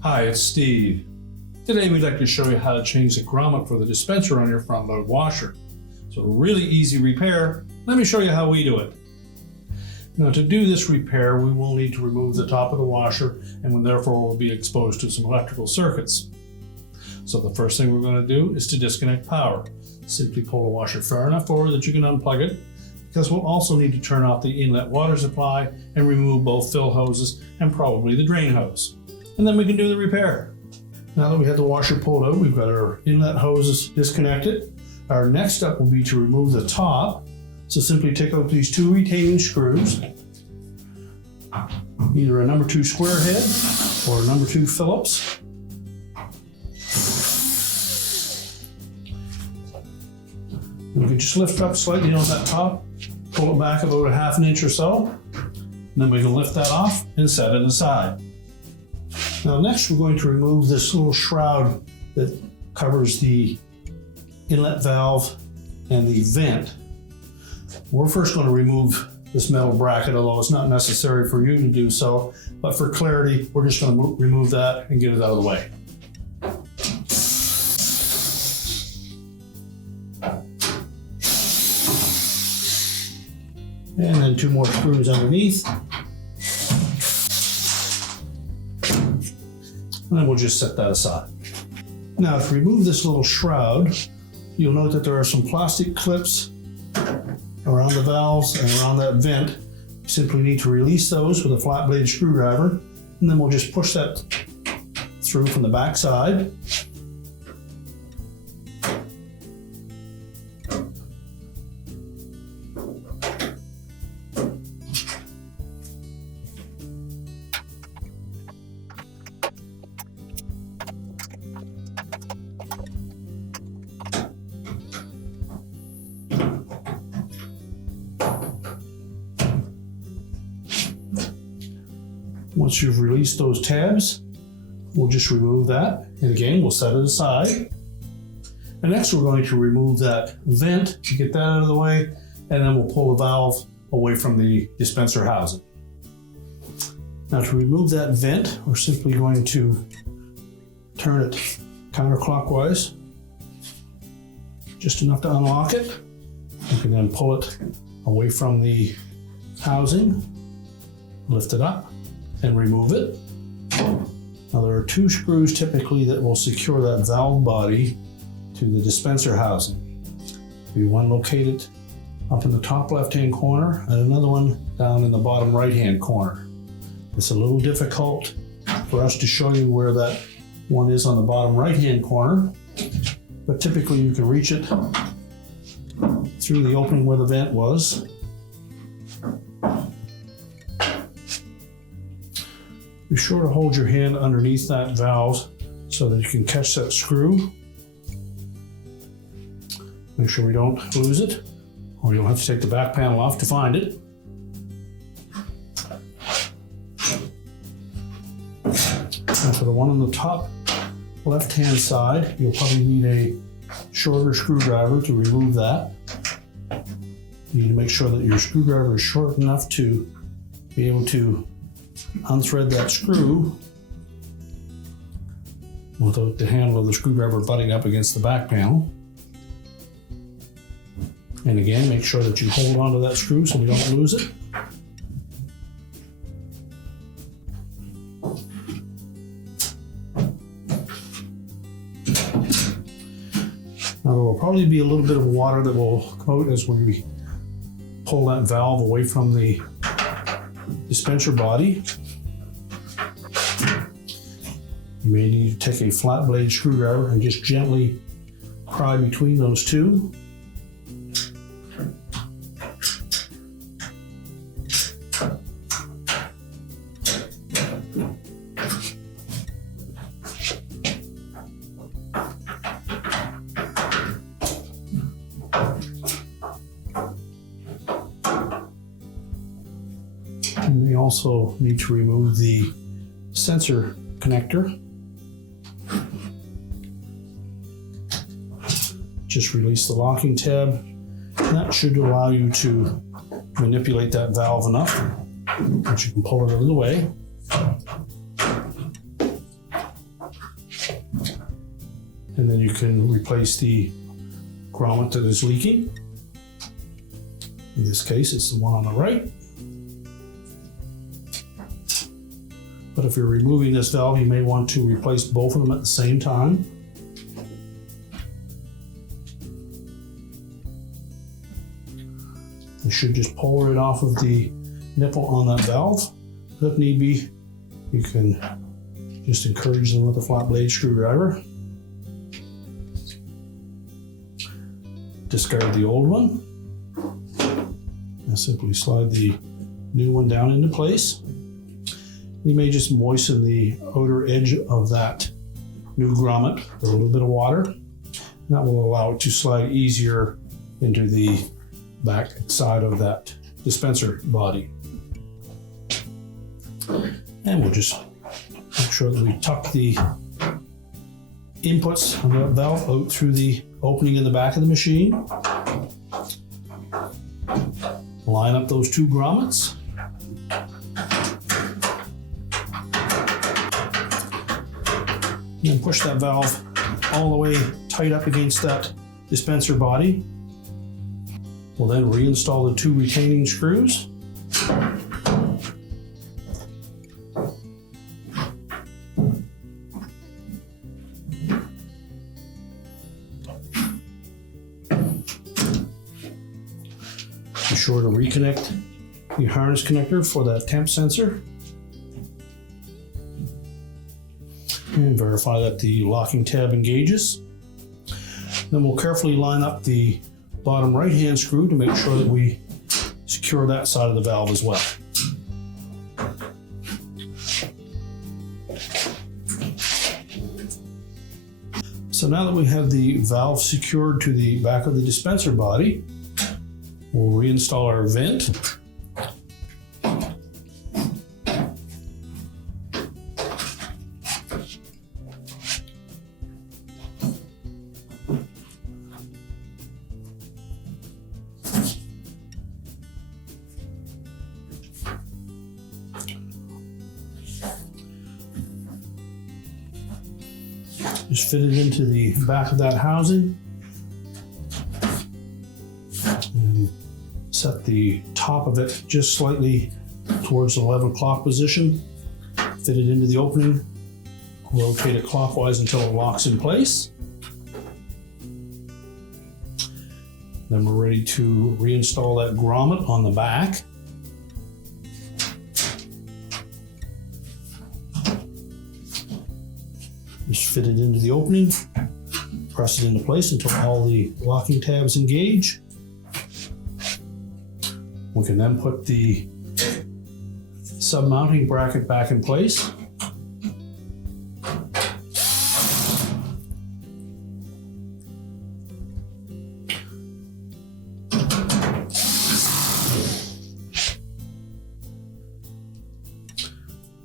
Hi, it's Steve. Today we'd like to show you how to change the grommet for the dispenser on your front load washer. So a really easy repair. Let me show you how we do it. Now to do this repair, we will need to remove the top of the washer and therefore will be exposed to some electrical circuits. So the first thing we're going to do is to disconnect power. Simply pull the washer far enough forward that you can unplug it, because we'll also need to turn off the inlet water supply and remove both fill hoses and probably the drain hose. And then we can do the repair. Now that we have the washer pulled out, we've got our inlet hoses disconnected. Our next step will be to remove the top. So simply take out these two retaining screws, either a number 2 square head or a number 2 phillips. And we can just lift up slightly on that top, pull it back about a ½ inch or so, and then we can lift that off and set it aside. Now next we're going to remove this little shroud that covers the inlet valve and the vent. We're first going to remove this metal bracket, although it's not necessary for you to do so, but for clarity we're just going to remove that and get it out of the way. And then 2 more screws underneath. And then we'll just set that aside. Now to remove this little shroud, you'll note that there are some plastic clips around the valves and around that vent. You simply need to release those with a flat blade screwdriver, and then we'll just push that through from the back side. Once you've released those tabs, we'll just remove that. And again, we'll set it aside. And next we're going to remove that vent to get that out of the way. And then we'll pull the valve away from the dispenser housing. Now to remove that vent, we're simply going to turn it counterclockwise, just enough to unlock it. You can then pull it away from the housing, lift it up, and remove it. Now there are 2 screws typically that will secure that valve body to the dispenser housing. There'll be one located up in the top left-hand corner and another one down in the bottom right-hand corner. It's a little difficult for us to show you where that one is on the bottom right-hand corner, but typically you can reach it through the opening where the vent was. Be sure to hold your hand underneath that valve so that you can catch that screw. Make sure we don't lose it, or you'll have to take the back panel off to find it. And for the one on the top left-hand side, you'll probably need a shorter screwdriver to remove that. You need to make sure that your screwdriver is short enough to be able to unthread that screw without the handle of the screwdriver butting up against the back panel. And again, make sure that you hold onto that screw so we don't lose it. Now there will probably be a little bit of water that will come out as we pull that valve away from the dispenser body. You may need to take a flat blade screwdriver and just gently pry between those 2. You may also need to remove the sensor connector. Just release the locking tab. That should allow you to manipulate that valve enough that you can pull it out of the way. And then you can replace the grommet that is leaking. In this case, it's the one on the right. But if you're removing this valve, you may want to replace both of them at the same time. You should just pull right off of the nipple on that valve. If need be, you can just encourage them with a flat blade screwdriver. Discard the old one and simply slide the new one down into place. You may just moisten the outer edge of that new grommet with a little bit of water. And that will allow it to slide easier into the back side of that dispenser body. And we'll just make sure that we tuck the inputs of that valve out through the opening in the back of the machine. Line up those two grommets. And then push that valve all the way tight up against that dispenser body. We'll then reinstall the two retaining screws. Be sure to reconnect the harness connector for that temp sensor. And verify that the locking tab engages. Then we'll carefully line up the bottom right hand screw to make sure that we secure that side of the valve as well. So now that we have the valve secured to the back of the dispenser body, we'll reinstall our vent. Just fit it into the back of that housing and set the top of it just slightly towards the 11 o'clock position. Fit it into the opening, rotate it clockwise until it locks in place. Then we're ready to reinstall that grommet on the back. Just fit it into the opening, press it into place until all the locking tabs engage. We can then put the sub-mounting bracket back in place.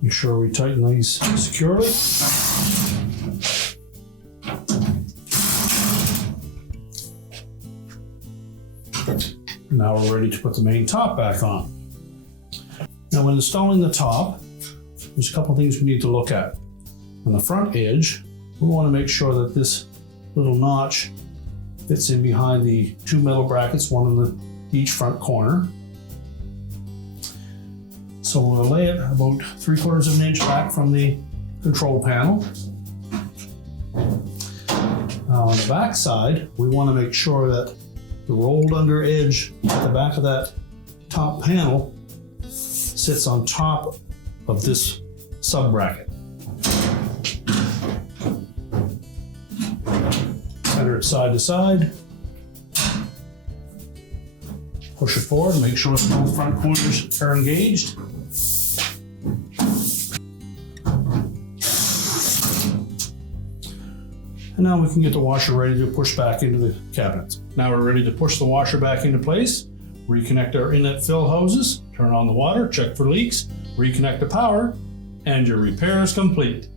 Make sure we tighten these securely. Now we're ready to put the main top back on. Now when installing the top, there's a couple things we need to look at. On the front edge, we want to make sure that this little notch fits in behind the two metal brackets, one in each front corner. So we'll lay it about 3/4 of an inch back from the control panel. Now on the back side, we want to make sure that the rolled under edge at the back of that top panel sits on top of this sub bracket. Center it side to side. Push it forward, make sure that both front corners are engaged. And now we can get the washer ready to push back into the cabinet. Now we're ready to push the washer back into place, reconnect our inlet fill hoses, turn on the water, check for leaks, reconnect the power, and your repair is complete.